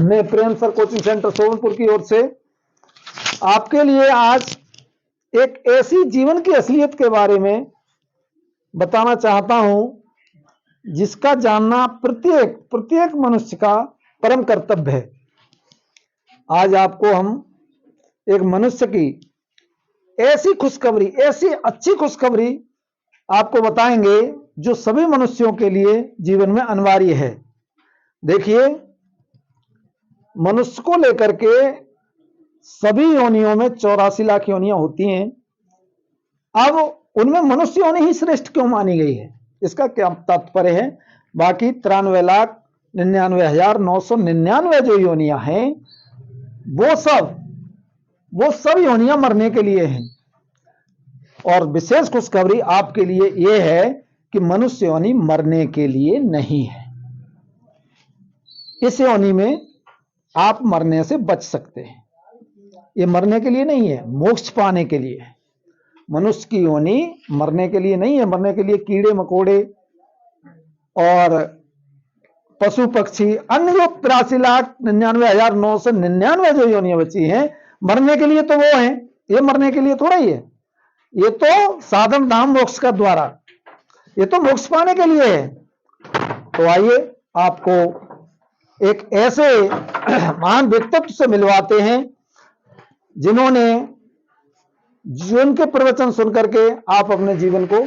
मैं प्रेम sir coaching centre Sonpur की ओर से आपके लिए आज एक ऐसी जीवन की असलियत के बारे में बताना चाहता हूं जिसका जानना प्रत्येक मनुष्य का परम कर्तव्य है। आज आपको हम एक मनुष्य की ऐसी खुशखबरी, ऐसी अच्छी खुशखबरी आपको बताएंगे जो सभी मनुष्यों के लिए जीवन में अनिवार्य है। देखिए, मनुष्य को लेकर के सभी योनियों में 84 लाख योनियां होती हैं। अब उनमें मनुष्य योनि ही श्रेष्ठ क्यों मानी गई है, इसका क्या तात्पर्य है? बाकी 93,99,999 जो योनियां हैं वो सब योनियां मरने के लिए हैं। और विशेष खुशखबरी आपके लिए यह है कि मनुष्य योनि मरने के लिए नहीं है। इस योनि में आप मरने से बच सकते हैं। ये मरने के लिए नहीं है, मोक्ष पाने के लिए है। मनुष्य की योनि मरने के लिए नहीं है। मरने के लिए कीड़े मकोड़े और पशु पक्षी अन्य जो 83,99,999 जो योनियां बची हैं मरने के लिए तो वो हैं। ये मरने के लिए थोड़ा ही है। ये तो साधन धाम मोक्ष का द्वारा, ये तो मोक्ष पाने के लिए है। तो आइए आपको एक ऐसे महान व्यक्तित्व से मिलवाते हैं जिनके प्रवचन सुनकर के आप अपने जीवन को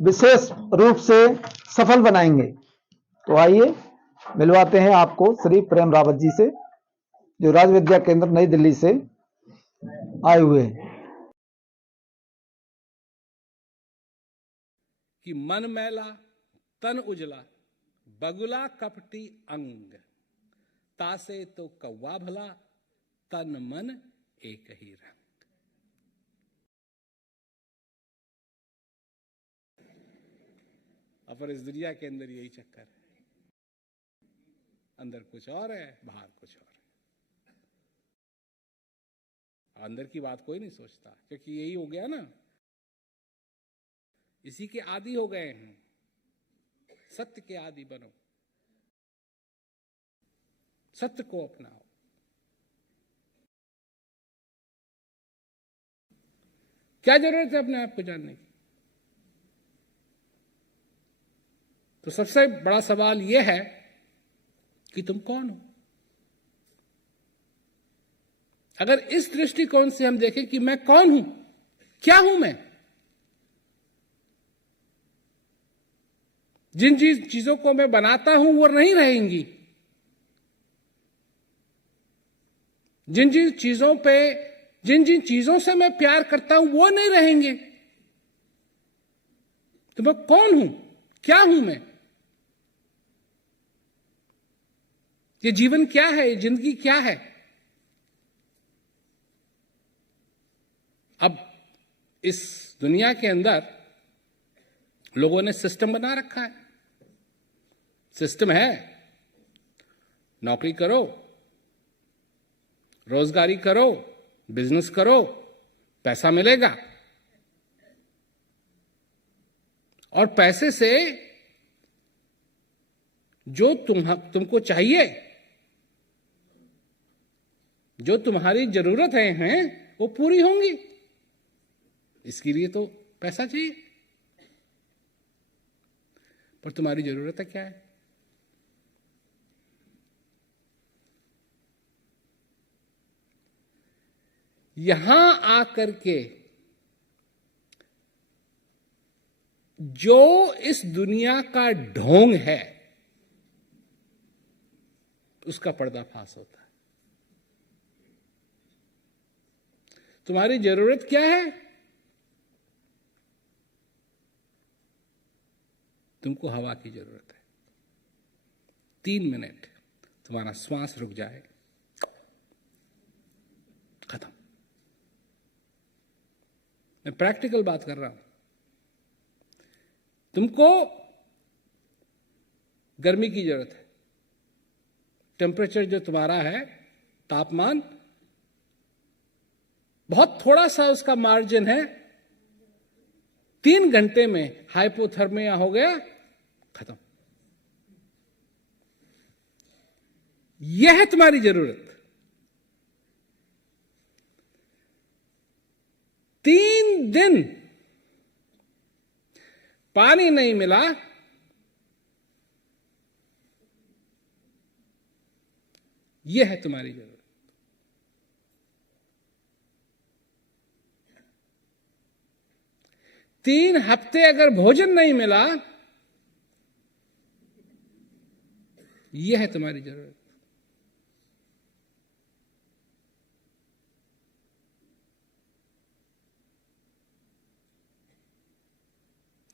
विशेष रूप से सफल बनाएंगे। तो आइए मिलवाते हैं आपको श्री प्रेम रावत जी से, जो राज विद्या केंद्र नई दिल्ली से आए हुए हैं। कि मन मैला तन उजला बगुला कपटी अंग, तासे तो कौवा भला तन मन एक ही रंग। पर इस दुनिया के अंदर यही चक्कर है, अंदर कुछ और है, बाहर कुछ और है। अंदर की बात कोई नहीं सोचता, क्योंकि यही हो गया ना, इसी के आदी हो गए हैं। सत्य के आदी बनो, सत्य को अपनाओ। क्या जरूरत है अपने आप को जानने की? तो सबसे बड़ा सवाल यह है कि तुम कौन हो। अगर इस दृष्टिकोण से हम देखें कि मैं कौन हूं, क्या हूं मैं, जिन चीजों को मैं बनाता हूं वो नहीं रहेंगी, जिन चीजों से मैं प्यार करता हूं वो नहीं रहेंगे। तो मैं कौन हूं, क्या हूं मैं, ये जीवन क्या है, ये जिंदगी क्या है? अब इस दुनिया के अंदर लोगों ने सिस्टम बना रखा है। सिस्टम है, नौकरी करो, रोजगारी करो, बिजनेस करो, पैसा मिलेगा, और पैसे से जो तुमको चाहिए, जो तुम्हारी जरूरतें हैं वो पूरी होंगी। इसके लिए तो पैसा चाहिए। पर तुम्हारी जरूरत क्या है? यहां आकर के जो इस दुनिया का ढोंग है उसका पर्दाफाश होता है। तुम्हारी जरूरत क्या है? तुमको हवा की जरूरत है। 3 मिनट तुम्हारा श्वास रुक जाए, खत्म। मैं प्रैक्टिकल बात कर रहा हूं। तुमको गर्मी की जरूरत है। टेम्परेचर जो तुम्हारा है, तापमान, बहुत थोड़ा सा उसका मार्जिन है। 3 घंटे में हाइपोथर्मिया हो गया, खत्म। यह है तुम्हारी जरूरत। 3 दिन पानी नहीं मिला, यह है तुम्हारी जरूरत। 3 हफ्ते अगर भोजन नहीं मिला, यह है तुम्हारी जरूरत।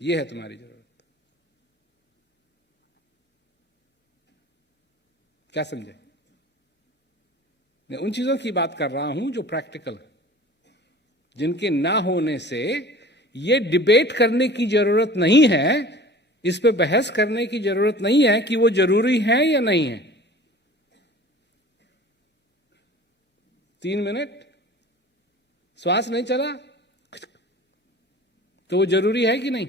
यह है तुम्हारी जरूरत। क्या समझे? मैं उन चीजों की बात कर रहा हूं जो प्रैक्टिकल है, जिनके ना होने से ये डिबेट करने की जरूरत नहीं है, इस पे बहस करने की जरूरत नहीं है कि वो जरूरी है या नहीं है। 3 मिनट श्वास नहीं चला तो वो जरूरी है कि नहीं?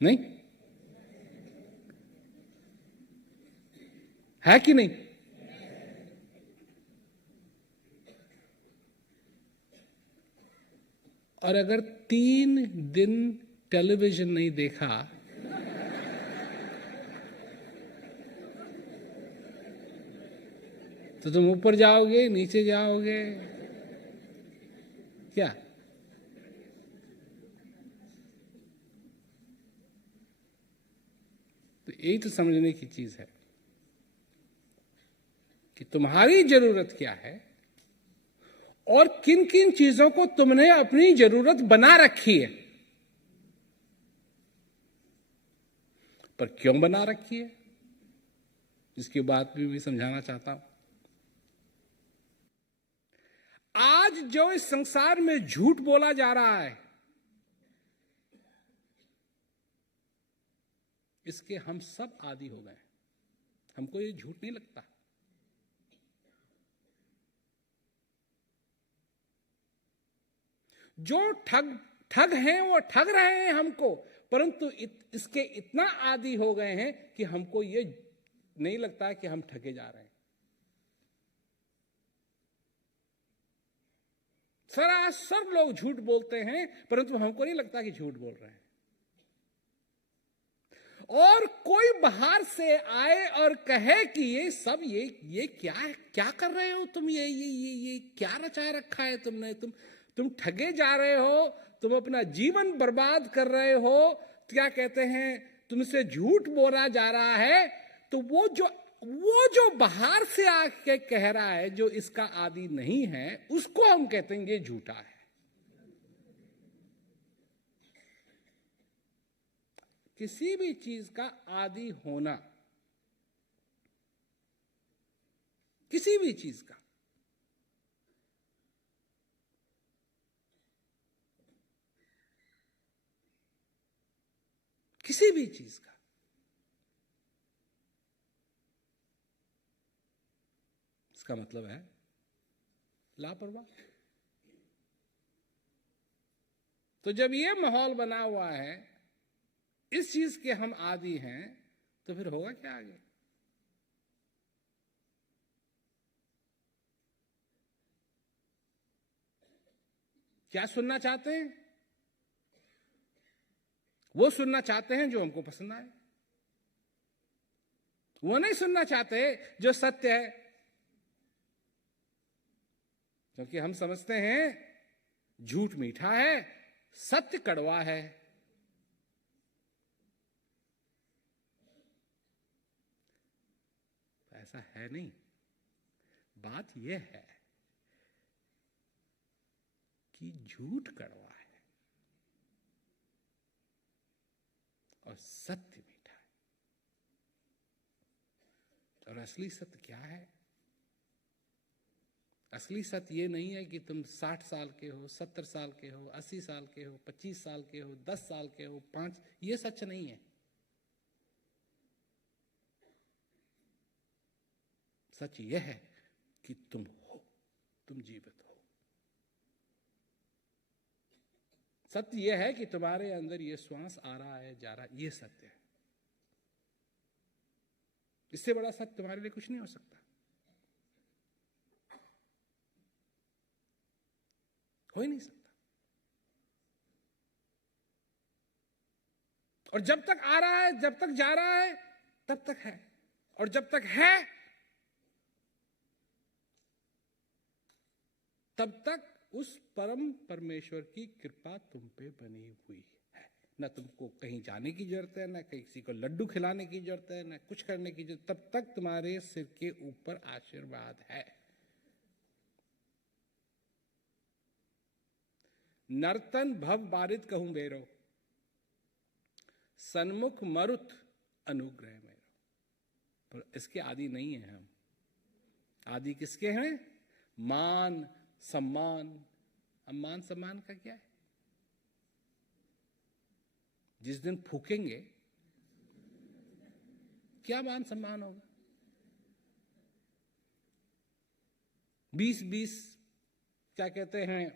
नहीं है कि नहीं? और अगर 3 दिन टेलीविजन नहीं देखा तो तुम ऊपर जाओगे, नीचे जाओगे, क्या? तो यही तो समझने की चीज है कि तुम्हारी जरूरत क्या है और किन किन चीजों को तुमने अपनी जरूरत बना रखी है। पर क्यों बना रखी है, इसकी बात भी मैं समझाना चाहता हूं। आज जो इस संसार में झूठ बोला जा रहा है, इसके हम सब आदी हो गए। हमको ये झूठ नहीं लगता। जो ठग हैं वो ठग रहे हैं हमको, परंतु इसके इतना आदी हो गए हैं कि हमको ये नहीं लगता कि हम ठगे जा रहे हैं। सरासर लोग झूठ बोलते हैं, परंतु हमको नहीं लगता कि झूठ बोल रहे हैं। और कोई बाहर से आए और कहे कि ये सब ये क्या कर रहे हो तुम, ये क्या रचा रखा है तुमने, तुम ठगे जा रहे हो, तुम अपना जीवन बर्बाद कर रहे हो, क्या कहते हैं, तुमसे झूठ बोला जा रहा है। तो वो जो बाहर से आके कह रहा है, जो इसका आदी नहीं है, उसको हम कहते हैं ये झूठा है। किसी भी चीज का आदी होना, किसी भी चीज का, किसी भी चीज का, इसका मतलब है लापरवाह। तो जब ये माहौल बना हुआ है, इस चीज के हम आदी हैं, तो फिर होगा क्या आगे? क्या सुनना चाहते हैं? वो सुनना चाहते हैं जो हमको पसंद आए। वो नहीं सुनना चाहते जो सत्य है, क्योंकि हम समझते हैं झूठ मीठा है, सत्य कड़वा है। ऐसा है नहीं। बात यह है कि झूठ कड़वा है और सत्य मीठा है। और असली सत्य क्या है? असली सत्य ये नहीं है कि तुम 60 साल के हो, 70 साल के हो, 80 साल के हो, 25 साल के हो, 10 साल के हो, 5, ये सच नहीं है। सच यह है कि तुम हो, तुम जीवित हो। सत्य यह है कि तुम्हारे अंदर ये श्वास आ रहा है, जा रहा है, ये सत्य है। इससे बड़ा सत्य तुम्हारे लिए कुछ नहीं हो सकता। हो ही नहीं सकता। और जब तक आ रहा है, जब तक जा रहा है, तब तक है। और जब तक है, तब तक उस परम परमेश्वर की कृपा तुम पे बनी हुई है। न तुमको कहीं जाने की जरूरत है, न किसी को लड्डू खिलाने की जरूरत है, न कुछ करने की जरूरत। तब तक तुम्हारे सिर के ऊपर आशीर्वाद है। नर्तन भव बारिद कहूं बेरो, सन्मुख मरुत अनुग्रह मेरो। पर इसके आदि नहीं है हम। आदि किसके हैं? मान सम्मान। अब मान सम्मान का क्या है? जिस दिन फूकेंगे, क्या मान सम्मान होगा? 20-20 क्या कहते हैं,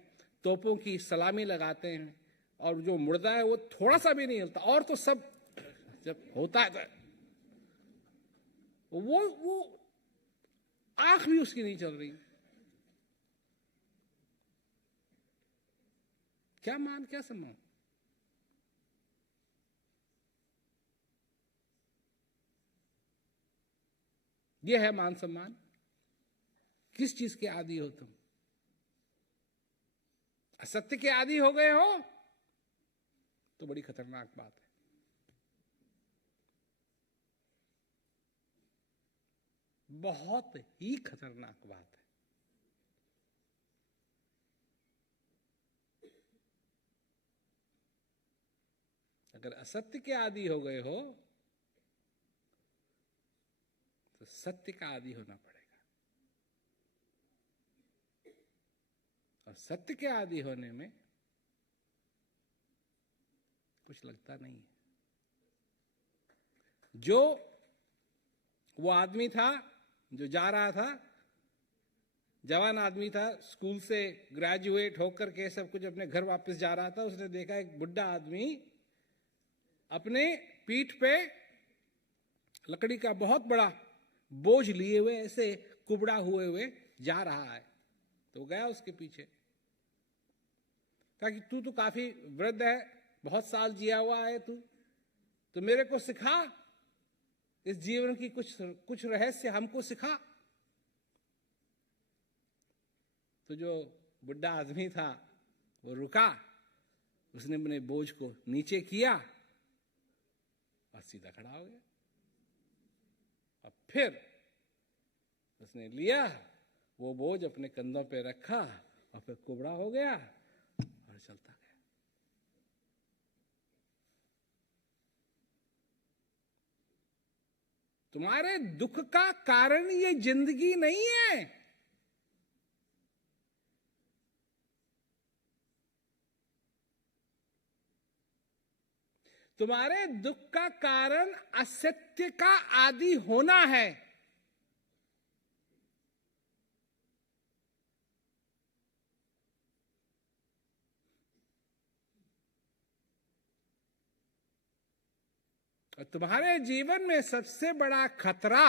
तोपों की सलामी लगाते हैं, और जो मुर्दा है वो थोड़ा सा भी नहीं हिलता। और तो सब जब होता है तो वो आंख भी उसकी नहीं चल रही। क्या मान, क्या सम्मान? ये है मान सम्मान। किस चीज के आदी हो तुम? असत्य के आदी हो गए हो तो बड़ी खतरनाक बात है। बहुत ही खतरनाक बात है। अगर असत्य के आदी हो गए हो तो सत्य का आदी होना पड़ेगा। और सत्य के आदी होने में कुछ लगता नहीं है। जो वो आदमी था जो जा रहा था, जवान आदमी था, स्कूल से ग्रेजुएट होकर के सब कुछ अपने घर वापस जा रहा था, उसने देखा एक बुढ़ा आदमी अपने पीठ पे लकड़ी का बहुत बड़ा बोझ लिए हुए ऐसे कुबड़ा हुए जा रहा है। तो गया उसके पीछे, कहा कि तू तो काफी वृद्ध है, बहुत साल जिया हुआ है तू, तो मेरे को सिखा, इस जीवन की कुछ रहस्य हमको सिखा। तो जो बुढ़ा आदमी था वो रुका, उसने अपने बोझ को नीचे किया और सीधा खड़ा हो गया। और फिर उसने लिया वो बोझ, अपने कंधों पे रखा और फिर कुबड़ा हो गया और चलता गया। तुम्हारे दुख का कारण ये जिंदगी नहीं है। तुम्हारे दुख का कारण असत्य का आदी होना है। और तुम्हारे जीवन में सबसे बड़ा खतरा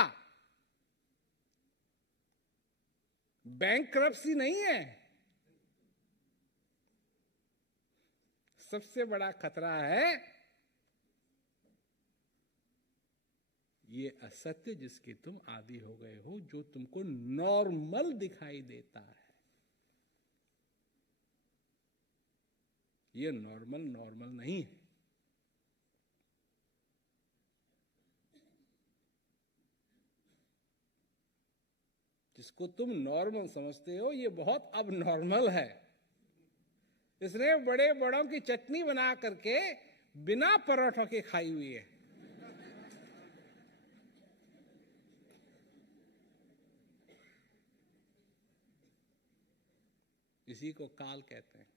बैंकरप्सी नहीं है। सबसे बड़ा खतरा है ये असत्य जिसके तुम आदी हो गए हो, जो तुमको नॉर्मल दिखाई देता है। ये नॉर्मल नहीं है। जिसको तुम नॉर्मल समझते हो ये बहुत अब नॉर्मल है। इसने बड़े बड़ों की चटनी बना करके बिना पराठों के खाई हुई है। इसी को काल कहते हैं।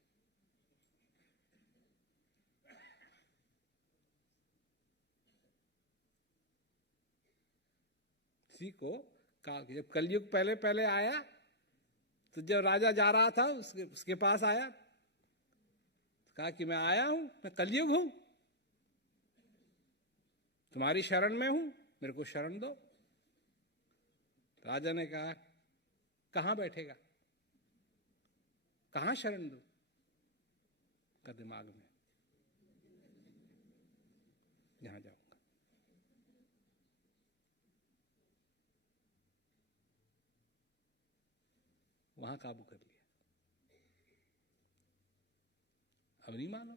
इसी को काल। जब कलयुग पहले पहले आया तो जब राजा जा रहा था उसके पास आया, कहा कि मैं आया हूं, मैं कलयुग हूं, तुम्हारी शरण में हूं, मेरे को शरण दो। राजा ने कहा, कहां बैठेगा, कहां शरण दूं? का दिमाग में, जहां जाऊंगा। वहां काबू कर लिया। अब नहीं मानो,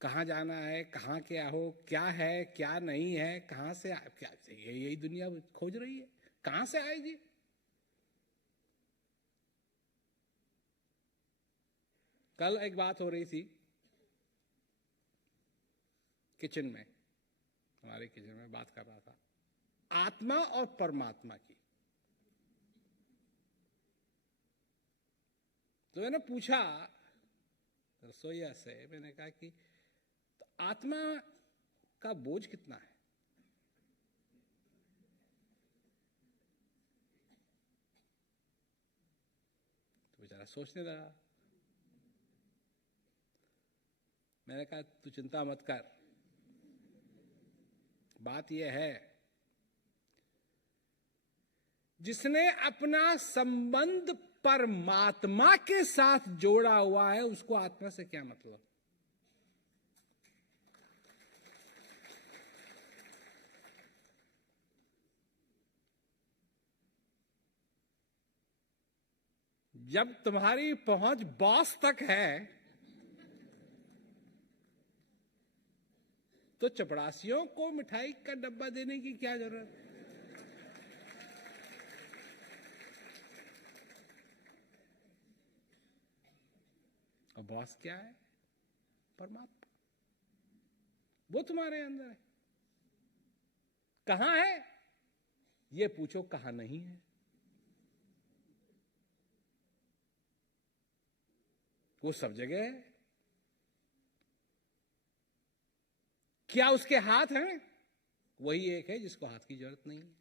कहां जाना है, कहां क्या हो, क्या है क्या नहीं है, कहां से क्या, यही दुनिया खोज रही है, कहां से आएगी। कल एक बात हो रही थी किचन में, हमारे किचन में बात कर रहा था आत्मा और परमात्मा की। तो मैंने पूछा रसोईया से, मैंने कहा कि तो आत्मा का बोझ कितना है? तो बेचारा सोचने लगा। मैंने कहा तू चिंता मत कर, बात यह है जिसने अपना संबंध परमात्मा के साथ जोड़ा हुआ है उसको आत्मा से क्या मतलब। जब तुम्हारी पहुंच बॉस तक है तो चपरासियों को मिठाई का डब्बा देने की क्या जरूरत है? और बॉस क्या है? परमात्मा। वो तुम्हारे अंदर है। कहां है ये पूछो, कहां नहीं है। वो सब जगह है। क्या उसके हाथ हैं? वही एक है जिसको हाथ की जरूरत नहीं है।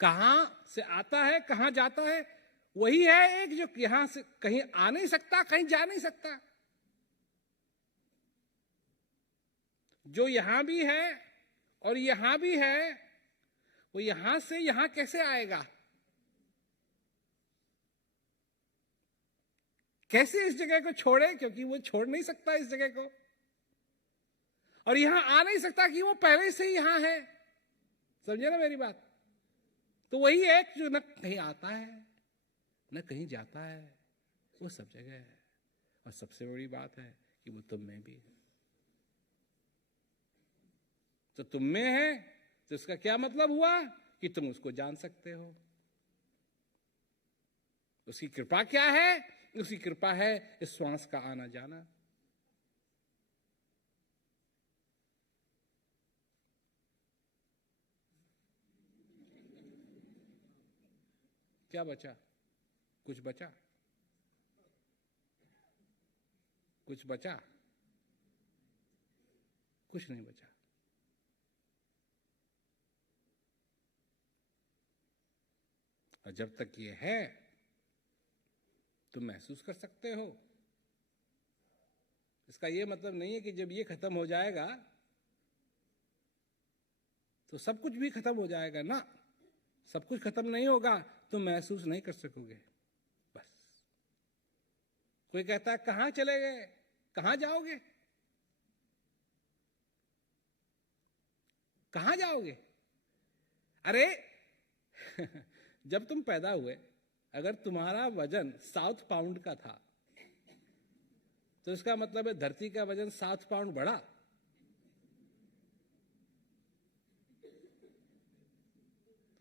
कहां से आता है, कहां जाता है? वही है एक जो यहां से कहीं आ नहीं सकता, कहीं जा नहीं सकता। जो यहां भी है और यहां भी है, वो यहां से यहां कैसे आएगा? कैसे इस जगह को छोड़े? क्योंकि वो छोड़ नहीं सकता इस जगह को, और यहां आ नहीं सकता कि वो पहले से ही यहां है। समझे ना मेरी बात? तो वही एक जो न कहीं आता है न कहीं जाता है, वो सब जगह है। और सबसे बड़ी बात है कि वो तुम में भी है। तो तुम में है तो इसका क्या मतलब हुआ कि तुम उसको जान सकते हो। उसकी कृपा क्या है? उसकी कृपा है इस श्वास का आना जाना। क्या बचा? कुछ बचा? कुछ बचा? कुछ नहीं बचा। और जब तक ये है तुम महसूस कर सकते हो। इसका ये मतलब नहीं है कि जब ये खत्म हो जाएगा तो सब कुछ भी खत्म हो जाएगा ना। सब कुछ खत्म नहीं होगा, तुम महसूस नहीं कर सकोगे। बस कोई कहता है कहां चले गए, कहां जाओगे, कहां जाओगे? अरे जब तुम पैदा हुए, अगर तुम्हारा वजन 7 पाउंड का था तो इसका मतलब है धरती का वजन 7 पाउंड बढ़ा।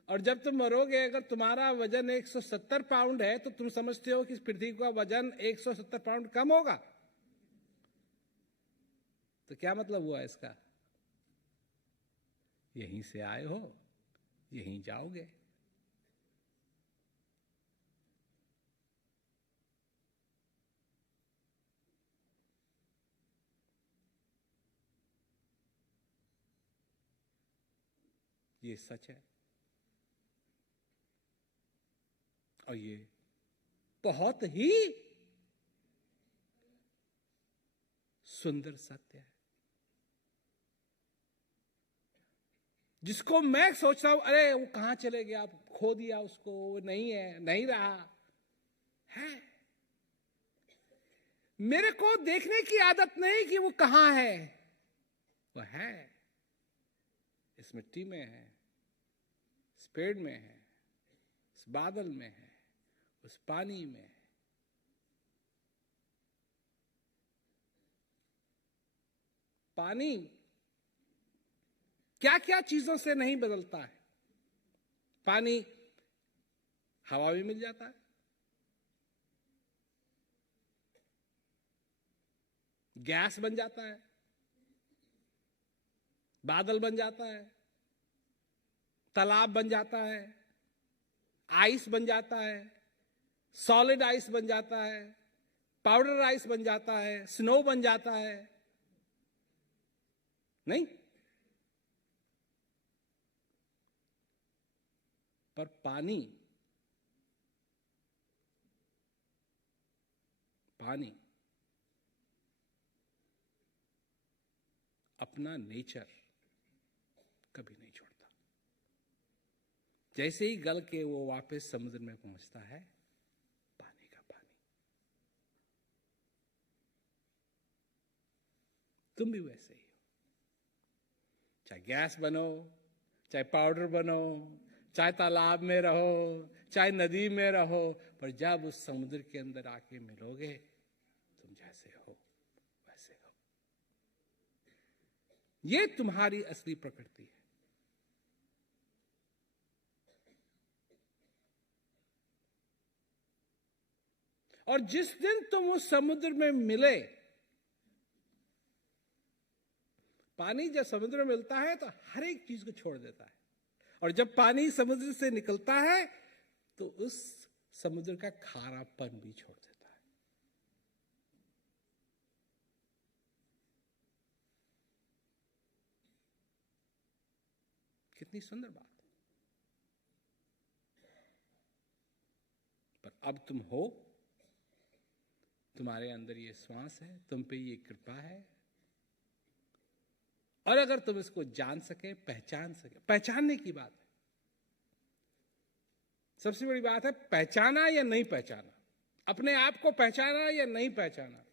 और जब तुम मरोगे, अगर तुम्हारा वजन 170 पाउंड है तो तुम समझते हो कि पृथ्वी का वजन 170 पाउंड कम होगा। तो क्या मतलब हुआ इसका? यहीं से आए हो, यहीं जाओगे। ये सच है। और ये बहुत ही सुंदर सत्य है, जिसको मैं सोचता हूं अरे वो कहां चले गया, आप खो दिया उसको, वो नहीं है, नहीं रहा है। मेरे को देखने की आदत नहीं कि वो कहां है, वो है, इस मिट्टी में है, इस पेड़ में है, इस बादल में है, उस पानी में है। पानी क्या क्या चीजों से नहीं बदलता है। पानी हवा भी मिल जाता है, गैस बन जाता है, बादल बन जाता है, तालाब बन जाता है, आइस बन जाता है, सॉलिड आइस बन जाता है, पाउडर आइस बन जाता है, स्नो बन जाता है। नहीं, पर पानी अपना नेचर कभी नहीं छोड़ता। जैसे ही गल के वो वापस समुद्र में पहुंचता है, पानी का पानी। तुम भी वैसे ही हो, चाहे गैस बनो, चाहे पाउडर बनो, चाहे तालाब में रहो, चाहे नदी में रहो, पर जब उस समुद्र के अंदर आके मिलोगे, तुम जैसे हो वैसे हो। ये तुम्हारी असली प्रकृति है। और जिस दिन तुम उस समुद्र में मिले, पानी जब समुद्र में मिलता है तो हर एक चीज को छोड़ देता है, और जब पानी समुद्र से निकलता है तो उस समुद्र का खारापन भी छोड़ देता है। कितनी सुंदर बात है। पर अब तुम हो, तुम्हारे अंदर ये श्वास है, तुम पे ये कृपा है, और अगर तुम इसको जान सके, पहचान सके, पहचानने की बात है, सबसे बड़ी बात है पहचाना या नहीं पहचाना, अपने आप को पहचाना या नहीं पहचाना।